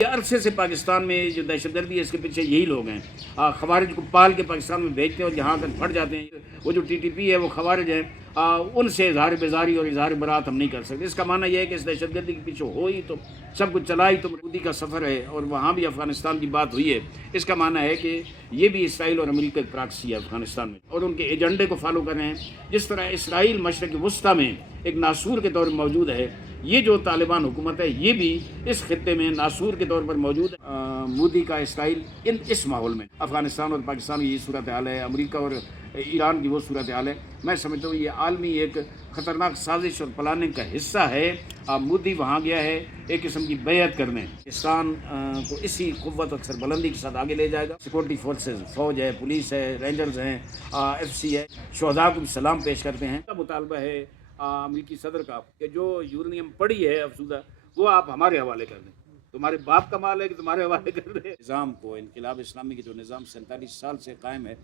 अरसे से पाकिस्तान में जो दहशतगर्दी है इसके पीछे यही लोग हैं। खवारिज को पाल के पाकिस्तान में भेजते हैं और जहाँ आकर फट जाते हैं। वो जो टीटीपी है वो खवारिज है, उनसे इजहार बेजारी और इजहार बरात हम नहीं कर सकते। इसका मानना यह है कि इस दहशतगर्दी के पीछे हो ही तो सब कुछ चला ही तो मोदी का सफ़र है और वहाँ भी अफगानिस्तान की बात हुई है। इसका मानना है कि ये भी इसराइल और अमेरिका की प्रॉक्सी है अफगानिस्तान में और उनके एजेंडे को फॉलो कर रहे हैं। जिस तरह इसराइल मशरक़ वस्ती में एक नासूर के तौर पर मौजूद है, ये जो तालिबान हुकूमत है ये भी इस खत्ते में नासूर के तौर पर मौजूद है। मोदी का इसराइल इस माहौल में अफ़गानिस्तान और पाकिस्तान की ये सूरत हाल है, अमेरिका और ईरान की वो सूरत हाल है। मैं समझता हूँ ये आलमी एक ख़तरनाक साजिश और प्लानिंग का हिस्सा है। मोदी वहाँ गया है एक किस्म की बैयत करने, पाकिस्तान को इसी क़ुव्वत और सरबलंदी के साथ आगे ले जाएगा। सिक्योरिटी फोर्सेस, फ़ौज है, पुलिस है, रेंजर्स हैं, FC है, शहदा को भी सलाम पेश करते हैं। का मुतालबा है अमरीकी सदर का कि जो यूरेनियम पड़ी है अफसूदा वो आप हमारे हवाले कर दें। तुम्हारे बाप का माल है कि तुम्हारे हवाले कर दें। निज़ाम को इनक़िलाब इस्लामी के जो निज़ाम 47 साल से कायम है,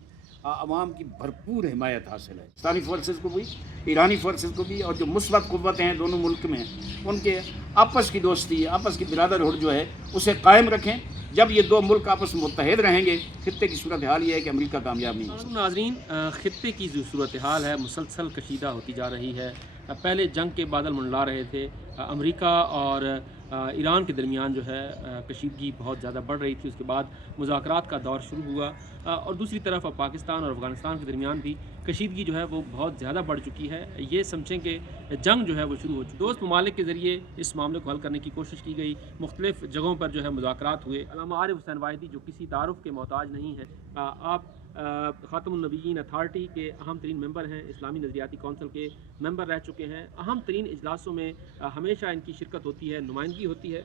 अवाम की भरपूर हिमायत हासिल है। पाकिस्तानी फोर्सेस को भी, ईरानी फोर्सेस को भी, और जो मुस्बत क़ुव्वतें हैं दोनों मुल्क में, उनके आपस की दोस्ती, आपस की बिरादरहुड जो है उसे कायम रखें। जब ये दो मुल्क आपस में मुत्तहिद रहेंगे, खित्ते की सूरत हाल ये है कि अमेरिका कामयाब नहीं हो। नाज़रीन, खित्ते की जो सूरत हाल है मुसलसल कशीदा होती जा रही है। पहले जंग के बादल मंडला रहे थे, अमेरिका और ईरान के दरमियान जो है कशीदगी बहुत ज़्यादा बढ़ रही थी। उसके बाद मुज़ाकरात का दौर शुरू हुआ और दूसरी तरफ अब पाकिस्तान और अफ़गानिस्तान के दरमियान भी कशीदगी जो है वो बहुत ज़्यादा बढ़ चुकी है। ये समझें कि जंग जो है वो शुरू हो चुकी। दोस्त ममालिक के ज़रिए इस मामले को हल करने की कोशिश की गई, मुख्तलिफ़ जगहों पर जो है मुज़ाकरात हुए। अल्लामा आरिफ हुसैन वाहिदी जो किसी तारुफ़ के मोहताज नहीं है, आप ख़ातमुन नबीयीन अथॉरिटी के अहम तरीन मेंबर हैं, इस्लामी नज़रियाती कौंसिल के मेंबर रह चुके हैं। अहम तरीन इजलासों में हमेशा इनकी शिरकत होती है, नुमाइंदगी होती है।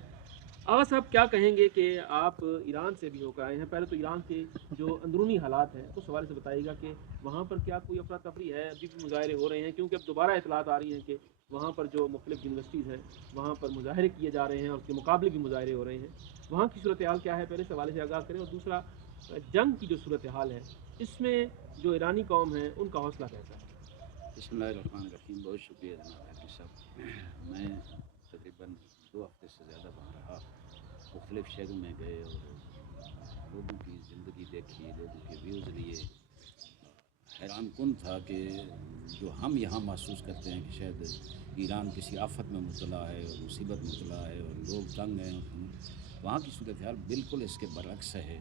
आगा साहब क्या कहेंगे कि आप ईरान से भी होकर आए हैं, पहले तो ईरान के जो अंदरूनी हालात हैं उस हवाले से बताइएगा कि वहाँ पर क्या कोई अफरा तफरी है, अभी भी मुजाहरे हो रहे हैं? क्योंकि अब दोबारा इतलात आ रही हैं कि वहाँ पर जो मुख्तलिफ यूनिवर्सिटीज़ हैं वहाँ पर मुजाहरे किए जा रहे हैं और उसके मुकाबले भी मुजाहरे हो रहे हैं। वहाँ की सूरत हाल क्या है, पहले इस हवाले से आगाज़ करें। और दूसरा, जंग की जो सूरत हाल है इसमें जो ईरानी कौम है उनका हौसला कैसा है? बिस्मिल्लाहिर्रहमानिर्रहीम। बहुत शुक्रिया जनाब हाफिज़ साहब। मैं तकरीबन 2 हफ्ते से ज़्यादा वहाँ रहा, मुख्तलिफ़ शहरों में गए और लोगों की ज़िंदगी देखी, लोगों के व्यूज़ लिए। हैरान कुन था कि जो हम यहाँ महसूस करते हैं कि शायद ईरान किसी आफत में मुब्तला है और मुसीबत में मुब्तला है और लोग तंग हैं, वहाँ की सूरत हाल बिल्कुल इसके बरअक्स है।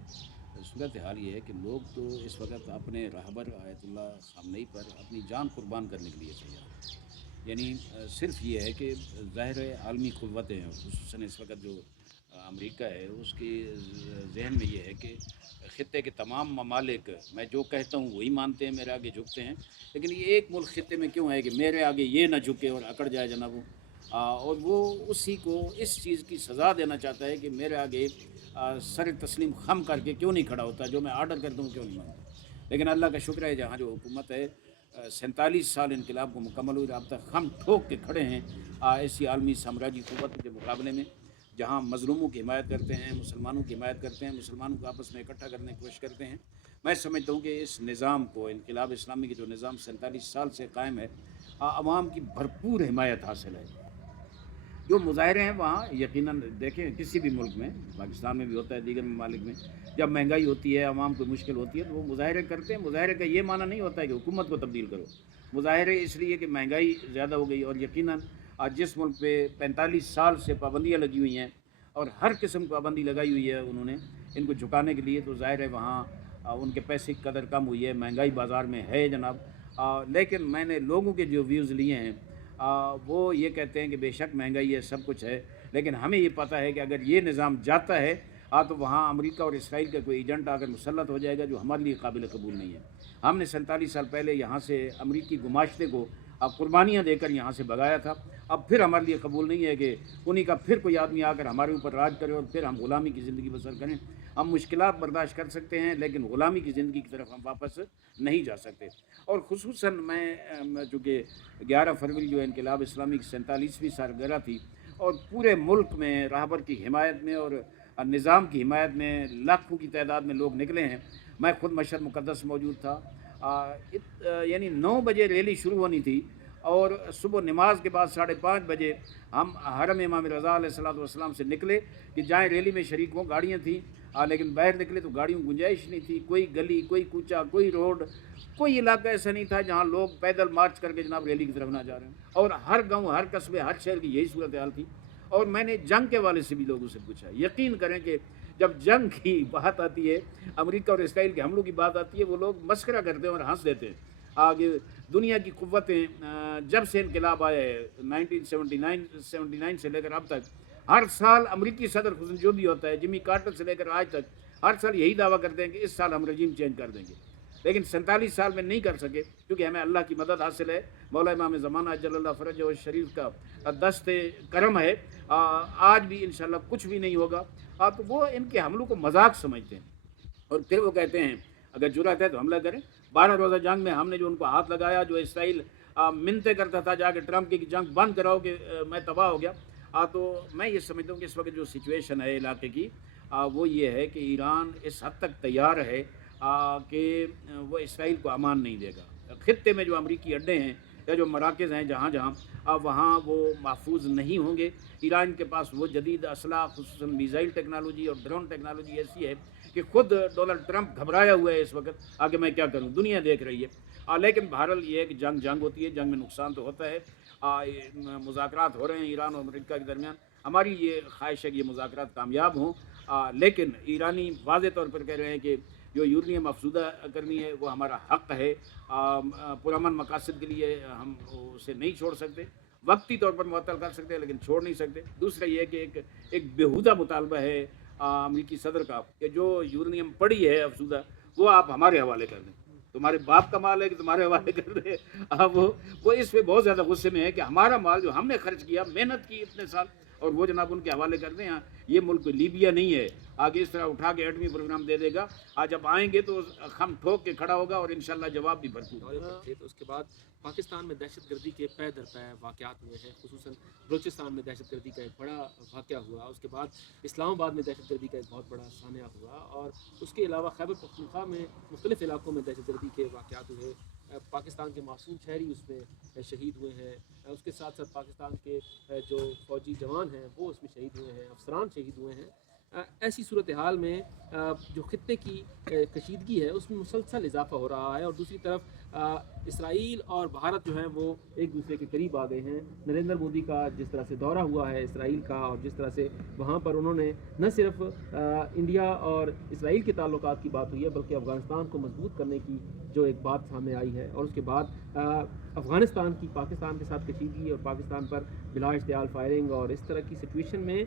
सूरत हाल ये है कि लोग तो इस वक्त अपने रहबर आयतुल्लाह ख़ामनेई पर अपनी जान कुर्बान करने के लिए तैयार हैं। यानी सिर्फ ये है कि ज़ाहिर आलमी क़ुव्वतें हैं, खुसूसन इस वक्त जो अमेरिका है उसके जहन में ये है कि ख़ित्ते के तमाम ममालिक मैं जो कहता हूँ वही मानते हैं, मेरे आगे झुकते हैं। लेकिन ये एक मुल्क ख़ित्ते में क्यों है कि मेरे आगे ये ना झुके और अकड़ जाए जनाब, और वो उसी को इस चीज़ की सज़ा देना चाहता है कि मेरे आगे सर तस्लीम खम करके क्यों नहीं खड़ा होता, जो मैं आर्डर करता हूँ क्यों नहीं मानता। लेकिन अल्लाह का शुक्र है जहाँ जो हुकूमत है 47 साल इनकलाब को मुकम्मल हुई, अब तक हम ठोक के खड़े हैं ऐसी आलमी साम्राज्य क़ुव्वत के मुकाबले में, जहाँ मज़लूमों की हिमायत करते हैं, मुसलमानों की हिमायत करते हैं, मुसलमानों को आपस में इकट्ठा करने की कोशिश करते हैं। मैं समझता हूँ कि इस निज़ाम को, इनकलाब इस्लामी के जो निज़ाम 47 साल से कायम है, आवाम की भरपूर हिमायत हासिल है। जो मुजाहरे हैं वहाँ यकीनन देखें किसी भी मुल्क में, पाकिस्तान में भी होता है, दीगर ममालिक में, जब महंगाई होती है, आवाम को मुश्किल होती है तो वो मुजाहरे करते हैं। मुजाहरे का ये माना नहीं होता है कि हुकूमत को तब्दील करो, मुजाहरे इसलिए कि महंगाई ज़्यादा हो गई। और यकीनन आज जिस मुल्क पे 45 साल से पाबंदियाँ लगी हुई हैं और हर किस्म की पाबंदी लगाई हुई है उन्होंने इनको झुकाने के लिए, तो ज़ाहिर है वहाँ उनके पैसे की कदर कम हुई है, महंगाई बाज़ार में है जनाब। लेकिन मैंने लोगों के जो व्यूज़ लिए हैं वो ये कहते हैं कि बेशक महंगाई है, सब कुछ है, लेकिन हमें ये पता है कि अगर ये निज़ाम जाता है तो वहाँ अमेरिका और इसराइल का कोई एजेंट आकर मुसल्लत हो जाएगा जो हमारे लिए काबिल कबूल नहीं है। हमने 47 साल पहले यहाँ से अमरीकी गुमाश्ते को कुर्बानियाँ देकर यहाँ से भगाया था। अब फिर हमारे लिए कबूल नहीं है कि उन्हीं का फिर कोई आदमी आकर हमारे ऊपर राज करे और फिर हम ग़ुलामी की ज़िंदगी बसर करें। हम मुश्किलात बर्दाश्त कर सकते हैं लेकिन ग़ुलामी की ज़िंदगी की तरफ हम वापस नहीं जा सकते। और ख़ुसूसन मैं चूँकि 11 फरवरी जो इनकलाब इस्लामी की 47वीं सालगिरह थी और पूरे मुल्क में रहबर की हिमायत में और निज़ाम की हिमायत में लाखों की तादाद में लोग निकले हैं। मैं ख़ुद मशहद मुक़द्दस मौजूद था। यानी 9 बजे रैली शुरू होनी थी اور صبح نماز کے بعد 5:30 بجے ہم حرم امام رضا علیہ الصلوۃ والسلام سے نکلے کہ جائیں ریلی میں شریک ہوں. گاڑیاں تھیں لیکن باہر نکلے تو گاڑیوں کی گنجائش نہیں تھی. کوئی گلی، کوئی کوچہ، کوئی روڈ، کوئی علاقہ ایسا نہیں تھا جہاں لوگ پیدل مارچ کر کے جناب ریلی کی طرف نہ جا رہے ہیں. اور ہر گاؤں، ہر قصبے، ہر شہر کی یہی صورتحال تھی. اور میں نے جنگ کے حوالے سے بھی لوگوں سے پوچھا. یقین کریں کہ جب جنگ کی بات آتی ہے، امریکہ اور اسرائیل کے حملوں کی بات آتی ہے، وہ لوگ مسخرہ کرتے ہیں اور ہنس دیتے ہیں. آگے دنیا کی قوتیں جب سے انقلاب آیا ہے 1979 سے لے کر اب تک، ہر سال امریکی صدر خصوصاً جو بھی ہوتا ہے، جمی کارٹر سے لے کر آج تک، ہر سال یہی دعویٰ کرتے ہیں کہ اس سال ہم رجیم چینج کر دیں گے. لیکن 47 سال میں نہیں کر سکے، کیونکہ ہمیں اللہ کی مدد حاصل ہے. مولا امام زمانہ جل اللہ فرجہ و شریف کا دست کرم ہے. آج بھی انشاءاللہ کچھ بھی نہیں ہوگا. تو وہ ان کے حملوں کو مذاق سمجھتے ہیں اور پھر وہ کہتے ہیں اگر جرأت ہے تو حملہ کریں. 12 روزہ جنگ میں ہم نے جو ان کو ہاتھ لگایا، جو اسرائیل منتیں کرتا تھا جا کے ٹرمپ کی جنگ بند کراؤ کہ میں تباہ ہو گیا. تو میں یہ سمجھتا ہوں کہ اس وقت جو سچویشن ہے علاقے کی، وہ یہ ہے کہ ایران اس حد تک تیار ہے کہ وہ اسرائیل کو امان نہیں دے گا. خطے میں جو امریکی اڈے ہیں یا جو مراکز ہیں جہاں وہاں وہ محفوظ نہیں ہوں گے. ایران کے پاس وہ جدید اسلحہ، خصوصاً میزائل ٹیکنالوجی اور ڈرون ٹیکنالوجی ایسی ہے کہ خود ڈونلڈ ٹرمپ گھبرایا ہوا ہے اس وقت آگے میں کیا کروں. دنیا دیکھ رہی ہے. لیکن بہرحال یہ ہے کہ جنگ ہوتی ہے، جنگ میں نقصان تو ہوتا ہے. مذاکرات ہو رہے ہیں ایران اور امریکہ کے درمیان. ہماری یہ خواہش ہے کہ یہ مذاکرات کامیاب ہوں. لیکن ایرانی واضح طور پر کہہ رہے ہیں کہ جو یورینیم افزودہ کرنی ہے وہ ہمارا حق ہے. پرامن مقاصد کے لیے ہم اسے نہیں چھوڑ سکتے. وقتی طور پر معطل کر سکتے ہیں لیکن چھوڑ نہیں سکتے. دوسرا یہ کہ ایک بیہودہ مطالبہ ہے امریکی صدر کا کہ جو یورینیم پڑی ہے افزودہ وہ آپ ہمارے حوالے کر دیں. تمہارے باپ کا مال ہے کہ تمہارے حوالے کر دیں. وہ اس پہ بہت زیادہ غصے میں ہے کہ ہمارا مال جو ہم نے خرچ کیا، محنت کی اتنے سال، اور وہ جناب ان کے حوالے کر دیں. یہ ملک لیبیا نہیں ہے آگے اس طرح اٹھا کے ایٹمی پروگرام دے دے گا. جب آئیں گے تو ہم ٹھوک کے کھڑا ہوگا اور انشاءاللہ جواب بھی بھرپور. تو اس کے بعد پاکستان میں دہشت گردی کے پے در پے واقعات ہوئے ہیں. خصوصاً بلوچستان میں دہشت گردی کا ایک بڑا واقعہ ہوا. اس کے بعد اسلام آباد میں دہشت گردی کا ایک بہت بڑا سانحہ ہوا. اور اس کے علاوہ خیبر پختونخوا میں مختلف علاقوں میں دہشت گردی کے واقعات ہوئے. پاکستان کے معصوم شہری اس میں شہید ہوئے ہیں. اس کے ساتھ ساتھ پاکستان کے جو فوجی جوان ہیں وہ اس میں شہید ہوئے ہیں، افسران شہید ہوئے ہیں. ایسی صورتحال میں جو خطے کی کشیدگی ہے اس میں مسلسل اضافہ ہو رہا ہے. اور دوسری طرف اسرائیل اور بھارت جو ہیں وہ ایک دوسرے کے قریب آ گئے ہیں. نریندر مودی کا جس طرح سے دورہ ہوا ہے اسرائیل کا، اور جس طرح سے وہاں پر انہوں نے نہ صرف انڈیا اور اسرائیل کے تعلقات کی بات ہوئی ہے بلکہ افغانستان کو مضبوط کرنے کی جو ایک بات سامنے آئی ہے. اور اس کے بعد افغانستان کی پاکستان کے ساتھ کشیدگی اور پاکستان پر بلا اشتعال فائرنگ اور اس طرح کی سچویشن میں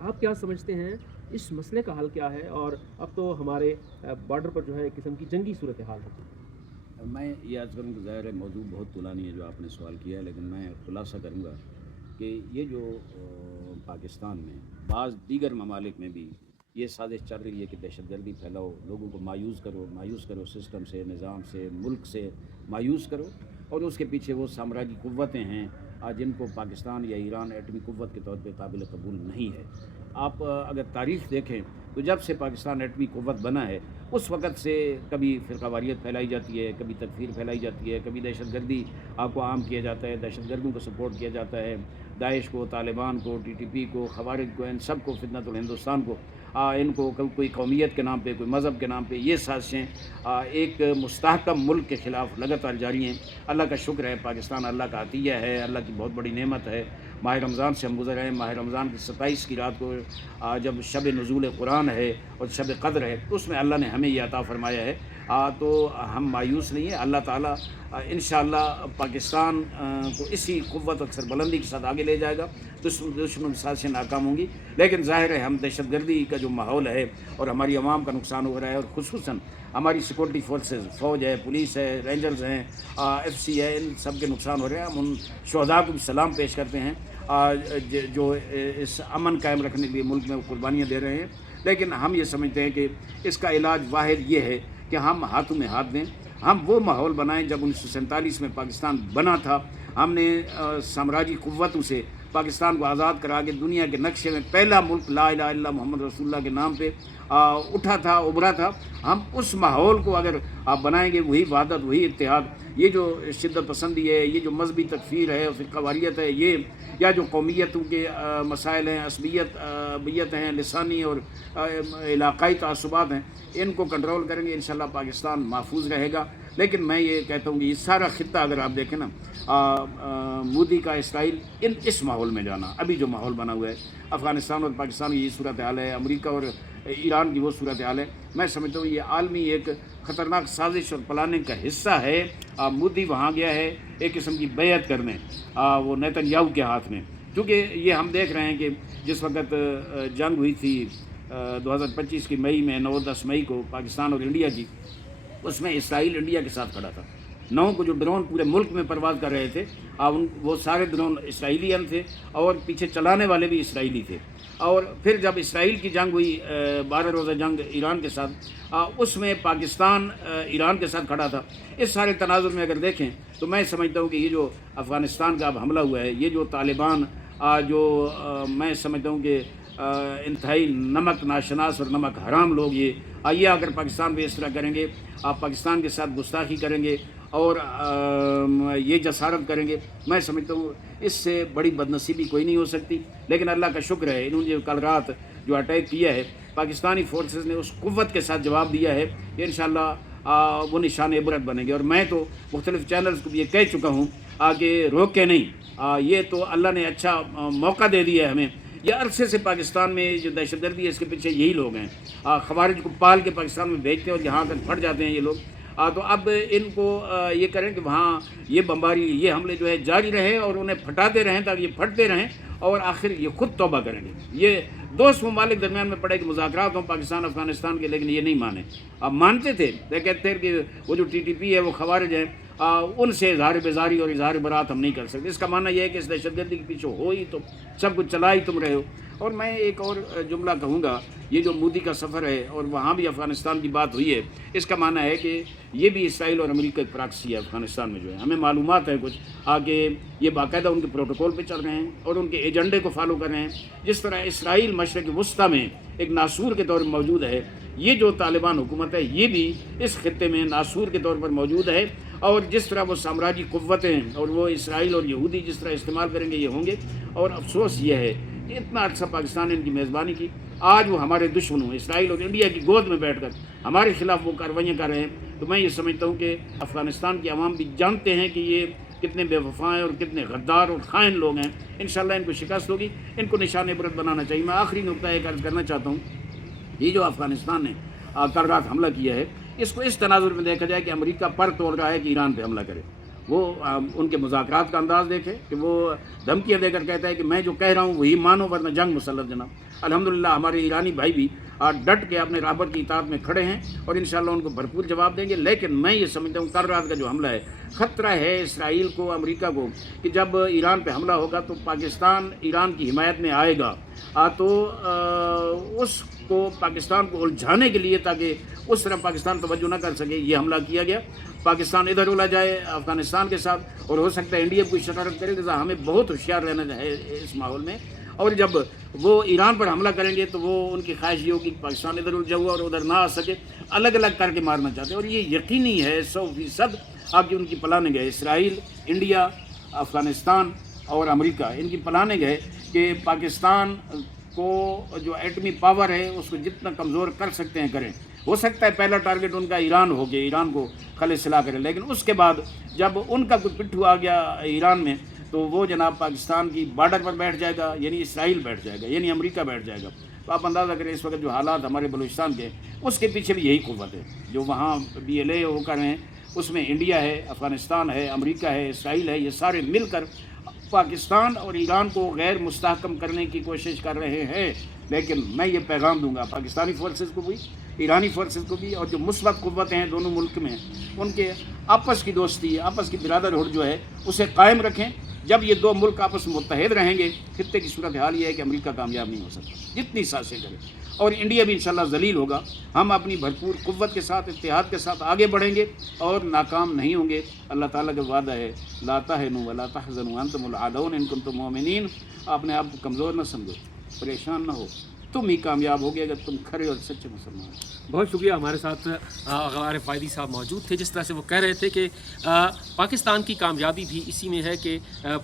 آپ کیا سمجھتے ہیں اس مسئلے کا حل کیا ہے؟ اور اب تو ہمارے بارڈر پر جو ہے ایک قسم کی جنگی صورتحال ہے. میں یہ عرض کروں کہ ظاہر ہے موضوع بہت طولانی ہے جو آپ نے سوال کیا ہے، لیکن میں خلاصہ کروں گا کہ یہ جو پاکستان میں بعض دیگر ممالک میں بھی یہ سازش چل رہی ہے کہ دہشت گردی پھیلاؤ، لوگوں کو مایوس کرو سسٹم سے، نظام سے، ملک سے مایوس کرو. اور اس کے پیچھے وہ سامراجی قوتیں ہیں جن کو پاکستان یا ایران ایٹمی قوت کے طور پہ قابل قبول نہیں ہے. آپ اگر تاریخ دیکھیں تو جب سے پاکستان ایٹمی قوت بنا ہے اس وقت سے کبھی فرقہ واریت پھیلائی جاتی ہے، کبھی تکفیر پھیلائی جاتی ہے، کبھی دہشت گردی آپ کو عام کیا جاتا ہے، دہشت گردوں کو سپورٹ کیا جاتا ہے، داعش کو، طالبان کو، TTP کو، خوارج کو، ان سب کو، فتنۃ الہندوستان کو، ان کو کوئی قومیت کے نام پہ، کوئی مذہب کے نام پہ یہ سازشیں ایک مستحکم ملک کے خلاف لگاتار جاری ہیں. اللہ کا شکر ہے پاکستان اللہ کا عطیہ ہے، اللہ کی بہت بڑی نعمت ہے. ماہ رمضان سے ہم گزر رہے ہیں. ماہ رمضان کی 27 کی رات کو جب شب نزول قرآن ہے اور شب قدر ہے تو اس میں اللہ نے ہمیں یہ عطا فرمایا ہے. تو ہم مایوس نہیں ہیں. اللہ تعالیٰ انشاءاللہ پاکستان کو اسی قوت اور سربلندی کے ساتھ آگے لے جائے گا. دشمن سازشیں ناکام ہوں گی. لیکن ظاہر ہے ہم دہشت گردی کا جو ماحول ہے اور ہماری عوام کا نقصان ہو رہا ہے، اور خصوصاً ہماری سیکورٹی فورسز، فوج ہے، پولیس ہے، رینجرز ہیں، FC ہے، ان سب کے نقصان ہو رہے ہیں. ہم ان شہداء کو بھی سلام پیش کرتے ہیں جو اس امن قائم رکھنے کے لیے ملک میں قربانیاں دے رہے ہیں. لیکن ہم یہ سمجھتے ہیں کہ اس کا علاج واحد یہ ہے کہ ہم ہاتھوں میں ہاتھ دیں. ہم وہ ماحول بنائیں جب 1947 میں پاکستان بنا تھا. ہم نے سامراجی قوتوں سے पाकिस्तान को आज़ाद करा के दुनिया के नक्शे में पहला मुल्क ला इलाहा इल्लल्लाह मोहम्मद रसूलुल्लाह के नाम पे उठा था, उभरा था। हम उस माहौल को अगर आप बनाएंगे, वही वहादत, वही इत्तेहाद, ये जो शिद्दत पसंदी है, ये जो मजहबी तकफीर है और फ़िरक़ावारियत है, ये या जो कौमियतों के मसाइल हैं, असबियत अबियत हैं, लिसानी और इलाक़ाई तअस्सुबात हैं, इनको कंट्रोल करेंगे इंशाअल्लाह पाकिस्तान महफूज रहेगा। लेकिन मैं ये कहता हूँ कि ये सारा खित्ता अगर आप देखें ना, मोदी का इसराइल इस माहौल में जाना, अभी जो माहौल बना हुआ है अफ़गानिस्तान और पाकिस्तान की ये सूरत हाल है, अमेरिका और ईरान की वो सूरत हाल है, मैं समझता हूँ ये आलमी एक ख़तरनाक साजिश और प्लानिंग का हिस्सा है। मोदी वहाँ गया है एक किस्म की बैयत करने, वो नेतन्याहू के हाथ में, क्योंकि ये हम देख रहे हैं कि जिस वक्त जंग हुई थी 2025 की मई में, 9-10 मई को पाकिस्तान और इंडिया की, उसमें इसराइल इंडिया के साथ खड़ा था। 9 को जो ड्रोन पूरे मुल्क में परवाज़ कर रहे थे, वो सारे ड्रोन इसराइलियन थे और पीछे चलाने वाले भी इसराइली थे। और फिर जब इसराइल की जंग हुई 12 रोज़ा जंग ईरान के साथ, उसमें पाकिस्तान ईरान के साथ खड़ा था। इस सारे तनाजुर में अगर देखें तो मैं समझता हूँ कि ये जो अफ़गानिस्तान का अब हमला हुआ है, ये जो तालिबान जो मैं समझता हूँ कि इंतहाई नमक नाशनास और नमक हराम लोग, ये अगर पाकिस्तान पे इस तरह करेंगे, आप पाकिस्तान के साथ गुस्ताखी करेंगे और ये जसारत करेंगे, मैं समझता हूँ इससे बड़ी बदनसीबी कोई नहीं हो सकती। लेकिन अल्लाह का शुक्र है, इन्होंने जो कल रात जो अटैक किया है, पाकिस्तानी फोर्सेस ने उस कुव्वत के साथ जवाब दिया है कि इंशाअल्लाह वो निशान इबरत बनेंगे। और मैं तो मुख्तलिफ चैनल्स को भी ये कह चुका हूँ कि रोके नहीं, ये तो अल्लाह ने अच्छा मौका दे दिया है हमें। ये अरसे से पाकिस्तान में जो दहशतगर्दी है, इसके पीछे यही लोग हैं। खवारिज को पाल के पाकिस्तान में भेजते हैं और यहाँ आकर फट जाते हैं ये लोग। तो अब इनको ये करें कि वहाँ ये बमबारी, ये हमले जो है जारी रहे और उन्हें फटाते रहें ताकि ये फटते रहें और आखिर ये खुद तौबा करेंगे। ये दोस्त ममालिक दरमियान में पड़े कि मुज़ाकरात हों पाकिस्तान अफ़गानिस्तान के, लेकिन ये नहीं माने। अब मानते थे, वे कहते हैं कि वो जो TTP है वो खवारिज है, उनसे इजहार बेजारी और इजहार बरात हम नहीं कर सकते। इसका मानना यह है कि इस दहशतगर्दी के पीछे हो ही तुम, सब कुछ चला ही तुम रहे हो। और मैं एक और जुमला कहूँगा, ये जो मोदी का सफ़र है और वहाँ भी अफ़गानिस्तान की बात हुई है, इसका मानना है कि ये भी इसराइल और अमेरिका की प्रॉक्सी है अफ़गानिस्तान में जो है। हमें मालूमात है कुछ आगे ये बाकायदा उनके प्रोटोकॉल पे चल रहे हैं और उनके एजेंडे को फॉलो कर रहे हैं। जिस तरह इसराइल मशरक़ वस्ता में एक नासूर के तौर पर मौजूद है, ये जो तालिबान हुकूमत है ये भी इस खित्ते में नासूर के तौर पर मौजूद है। और जिस तरह वो साम्राज्य कुव्वतें और वो इसराइल और यहूदी जिस तरह इस्तेमाल करेंगे ये होंगे। और अफसोस ये है कि इतना अर्सा पाकिस्तान ने इनकी मेज़बानी की, आज वो हमारे दुश्मनों इसराइल और इंडिया की गोद में बैठकर हमारे खिलाफ वो कार्रवाइयाँ कर रहे हैं। तो मैं ये समझता हूँ कि अफ़गानिस्तान के अवाम भी जानते हैं कि ये कितने बेवफा हैं और कितने गद्दार और खाइन लोग हैं। इंशाअल्लाह इनको शिकस्त होगी, इनको निशान इबरत बनाना चाहिए। मैं आखिरी नुकता एक अर्ज़ करना चाहता हूँ, ये जो अफ़गानिस्तान ने कल रात हमला किया है, इसको इस तनाजुर में देखा जाए कि अमेरिका पर तोड़ रहा है कि ईरान पे हमला करे। वो उनके मुज़ाकरात का अंदाज़ देखे कि वो धमकियाँ देकर कहता है कि मैं जो कह रहा हूँ वही मानो वरना जंग मुसल्लत जनाब। अल्हम्दुलिल्लाह हमारे ईरानी भाई भी डट के अपने राबर की इताअत में खड़े हैं और इंशाअल्लाह उनको भरपूर जवाब देंगे। लेकिन मैं ये समझता हूँ कल रात का जो हमला है, ख़तरा है इसराइल को, अमेरिका को, कि जब ईरान पे हमला होगा तो पाकिस्तान ईरान की हिमायत में आएगा, तो उसको पाकिस्तान को उलझाने के लिए, ताकि उस तरफ पाकिस्तान तवज्जो न कर सके, ये हमला किया गया। पाकिस्तान इधर उलझ जाए अफ़गानिस्तान के साथ, और हो सकता है इंडिया कोई शरारत करे। लिहाजा हमें बहुत होशियार रहना है इस माहौल में। और जब वो ईरान पर हमला करेंगे तो वो उनकी ख्वाहिश ये होगी कि पाकिस्तान इधर उलझा हुआ और उधर ना आ सके, अलग अलग करके मारना चाहते हैं। और ये यकीनी है 100% आपकी उनकी प्लानिंग है। इसराइल, इंडिया, अफ़गानिस्तान और अमेरिका, इनकी प्लानिंग है कि पाकिस्तान को जो एटमी पावर है उसको जितना कमज़ोर कर सकते हैं करें। हो सकता है पहला टारगेट उनका ईरान हो गया, ईरान को खले सिला करें, लेकिन उसके बाद जब उनका कोई पिट्ठू आ गया ईरान में तो वो जनाब पाकिस्तान की बॉर्डर पर बैठ जाएगा, यानी इसराइल बैठ जाएगा, यानी अमेरिका बैठ जाएगा। तो आप अंदाज़ा करें इस वक्त जो हालात हमारे बलूचिस्तान के, उसके पीछे भी यही कुव्वत है। जो वहाँ BLA वो कर रहे हैं, उसमें इंडिया है, अफ़गानिस्तान है, अमेरिका है, इसराइल है, ये सारे मिलकर पाकिस्तान और ईरान को गैर मुस्तहकम करने की कोशिश कर रहे हैं। लेकिन मैं ये पैगाम दूंगा पाकिस्तानी फोर्सेस को भी, ईरानी फोर्सेस को भी, और जो मुस्बत कुव्वतें हैं दोनों मुल्क में, उनके आपस की दोस्ती, आपस की बिरादरहुड जो है उसे कायम रखें। जब ये दो मुल्क आपस में मुत्तहिद रहेंगे, खित्ते की सूरत हाल ये है कि अमेरिका कामयाब नहीं हो सकता जितनी साजिशें करें। اور انڈیا بھی انشاءاللہ ذلیل ہوگا. ہم اپنی بھرپور قوت کے ساتھ اتحاد کے ساتھ آگے بڑھیں گے اور ناکام نہیں ہوں گے. اللہ تعالیٰ کا وعدہ ہے لا تہنوا ولا تحزنوا وانتم الاعلون ان کنتم مؤمنین. آپ نے آپ کو کمزور نہ سمجھو، پریشان نہ ہو، تم ہی کامیاب ہوگے اگر تم کھڑے اور سچے مسلمان ہو. بہت شکریہ. ہمارے ساتھ غار فائدی صاحب موجود تھے. جس طرح سے وہ کہہ رہے تھے کہ پاکستان کی کامیابی بھی اسی میں ہے کہ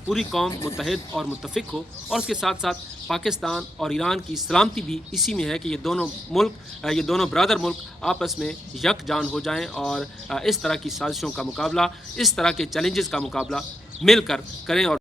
پوری قوم متحد اور متفق ہو، اور اس کے ساتھ ساتھ پاکستان اور ایران کی سلامتی بھی اسی میں ہے کہ یہ دونوں ملک، یہ دونوں برادر ملک آپس میں یک جان ہو جائیں اور اس طرح کی سازشوں کا مقابلہ، اس طرح کے چیلنجز کا مقابلہ مل کر کریں. اور